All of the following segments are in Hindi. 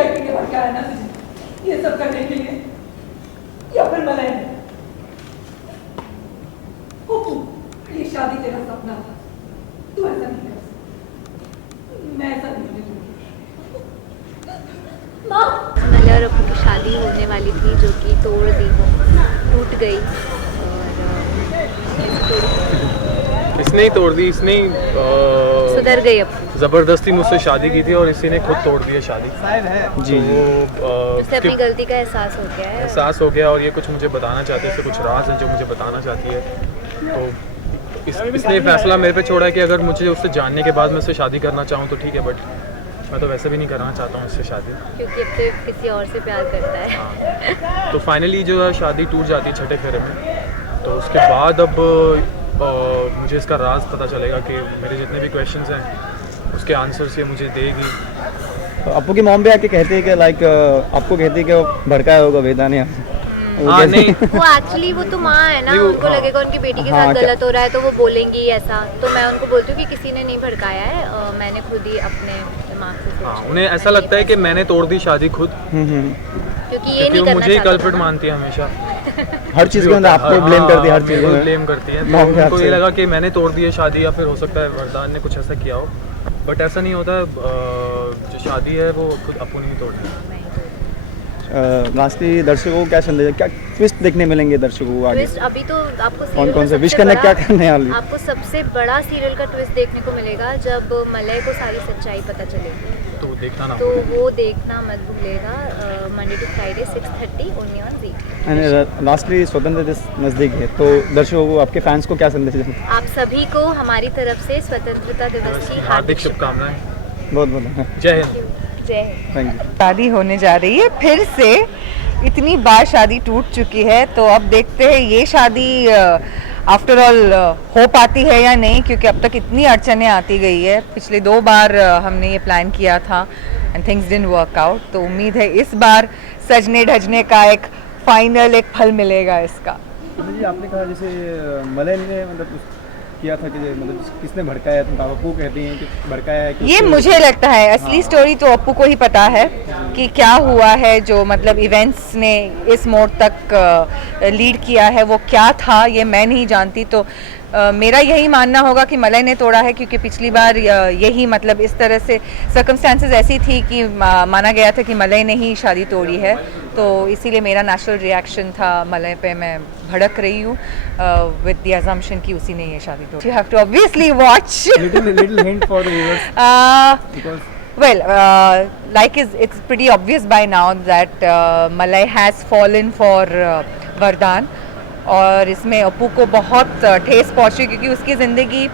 लड़की ने भटकाया ना तुझे ये सब करने के लिए, या फिर मलाई ने? ओपू, ये शादी तेरा सपना था, तू ऐसा नहीं कर सकती, मैं ऐसा नहीं होने दूंगी। माँ, मलाई और अप्पू की शादी होने वाली थी जो कि तोड़ दी, टूट गई। और इसने ही तोड़ दी, इसने ही सुधर गई अप्पू। ज़बरदस्ती मुझसे शादी की थी और इसी ने खुद तोड़ दी है शादी। जी उसे अपनी गलती का एहसास हो गया है। एहसास हो गया और ये कुछ मुझे बताना चाहती है, इससे कुछ राज है जो मुझे बताना चाहती है। तो इसने फैसला मेरे पे छोड़ा है कि अगर मुझे उससे जानने के बाद मैं उससे शादी करना चाहूँ तो ठीक है, बट मैं तो वैसे भी नहीं करना चाहता हूँ इससे शादी, क्योंकि अब तो किसी और से प्यार करता है। हाँ। तो फाइनली जो है शादी टूट जाती है छठे फेरे में। तो उसके बाद अब मुझे इसका राज पता चलेगा कि मेरे जितने भी क्वेश्चंस हैं उसके आंसर्स ये मुझे देगी। तो अप्पू की मॉम भी आके कहती है कि लाइक आपको कहती है कि वो भड़काया होगा वेदा ने। हाँ नहीं, वो एक्चुअली वो तो माँ है ना, नहीं, उनको हाँ। लगेगा उनकी बेटी के हाँ, साथ क्या- गलत हो रहा है तो वो बोलेंगी ऐसा। तो मैं उनको बोलती हूँ कि किसी ने नहीं भड़काया है, मैंने खुद ही अपने दिमाग से सोचा हाँ है। उन्हें ऐसा लगता है कि मैंने तोड़ दी शादी खुद, क्योंकि ये क्योंकि नहीं वो करना मुझे ही चाहता कल्प्रिट था। मानती है हमेशा। हर चीज़ के अंदर आपको ब्लेम करती है, हर चीज़ में ब्लेम करती है। माँ तो के हाथ उनको से। ये लगा कि मैंने तोड़ दी है शादी, या फिर हो सकता है वरदान ने कुछ ऐसा किया हो, बट ऐसा नहीं होता। जो शादी है वो खुद अप्पू ने ही तोड़ी है। लास्टली दर्शकों को क्या संदेश, क्या ट्विस्ट देखने मिलेंगे दर्शकों को आगे? ट्विस्ट अभी तो आपको कौन serial कौन में से विश सबसे करना, बड़ा- क्या करने वाली? आपको सबसे बड़ा सीरियल का ट्विस्ट देखने को मिलेगा जब मलय को सारी सच्चाई पता चलेगी। तो देखना ना तो वो देखना मत भूलेगा, Monday to Friday 6:30 only on Zee. Lastly स्वतंत्रता दिवस नज़दीक है, तो दर्शकों को, आपके फैंस को क्या संदेश दें? आप सभी को हमारी तरफ से स्वतंत्रता दिवस की हार्दिक शुभकामनाएं। बहुत बहुत जय हिंद। जय हिंद। Thank you. शादी होने जा रही है फिर से, इतनी बार शादी टूट चुकी है, तो अब देखते हैं ये शादी आफ्टर ऑल हो पाती है या नहीं, क्योंकि अब तक इतनी अड़चनें आती गई है। पिछले 2 बार हमने ये प्लान किया था and things didn't work out, तो उम्मीद है इस बार सजने ढजने का एक फाइनल एक फल मिलेगा इसका। जी आपने कहा जैसे मलय ने मतलब किया था कि मतलब किसने भड़काया, तुम अप्पू कहती हैं कि भड़काया है कि ये उसने- मुझे लगता है असली स्टोरी तो अप्पू को ही पता है कि क्या हुआ है, जो मतलब इवेंट्स ने इस मोड़ तक लीड किया है वो क्या था, ये मैं नहीं जानती। तो मेरा यही मानना होगा कि मलय ने तोड़ा है, क्योंकि पिछली बार यही मतलब इस तरह से सर्कमस्टेंसेस ऐसी थी कि माना गया था कि मलय ने ही शादी तोड़ी है, तो इसीलिए मेरा नेचुरल रिएक्शन था मलय पे, मैं भड़क रही हूँ विद द अजम्पशन कि उसी ने ये शादी तोड़ी। You have to obviously watch. little hint for the viewers because Well, it's pretty obvious by now that Malay has fallen for वरदान, और इसमें अप्पू को बहुत ठेस पहुंची, क्योंकि उसकी ज़िंदगी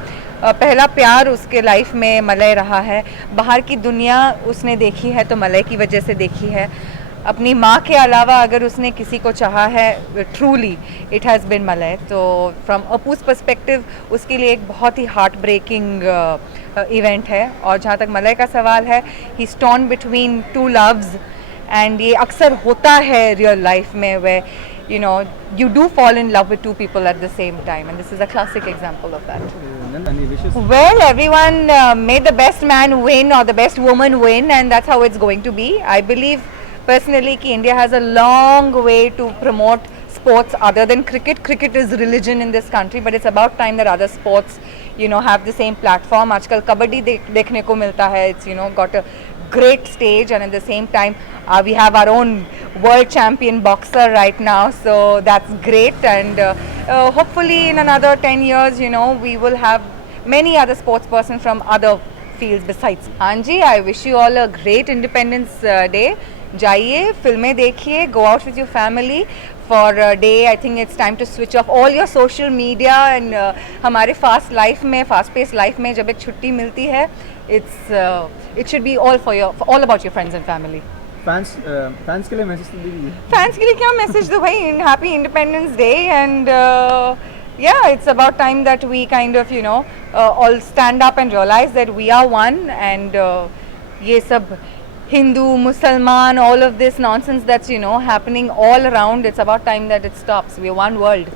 पहला प्यार उसके लाइफ में मलय रहा है। बाहर की दुनिया उसने देखी है तो मलय की वजह से देखी है। अपनी माँ के अलावा अगर उसने किसी को चाहा है truly, it has been Malay. तो फ्रॉम अप्पूज पर्सपेक्टिव उसके लिए एक बहुत ही हार्ट ब्रेकिंग इवेंट है। और जहाँ तक मलय का सवाल है, ही स्टॉर्न बिटवीन 2 लव्स, एंड ये अक्सर होता है रियल लाइफ में, वे you know you do fall in love with 2 people at the same time, and this is a classic example of that. any wishes? Well, everyone may the best man win or the best woman win, and that's how it's going to be. I believe personally कि India has a long way to promote sports other than cricket. Cricket is religion in this country, but it's about time that other sports have the same platform. आजकल कबड्डी देखने को मिलता है, it's got a great stage, and at the same time we have our own world champion boxer right now, so that's great. And hopefully in another 10 years we will have many other sports person from other fields besides. Anji, I wish you all a great Independence Day. जाइए, फिल्में देखिए, go out with your family for a day. I think it's time to switch off all your social media, and हमारे fast life में, fast paced life में जब एक छुट्टी मिलती है, it should be all about your friends and family. Fans के लिए मैसेज तो दीजिए। फैंस के लिए क्या मैसेज दो भाई, happy independence day, and yeah, it's about time that we kind of all stand up and realize that we are one, and ये सब Hindu, Musliman, all of this nonsense that's happening all around, it's about time that it stops. We are one world.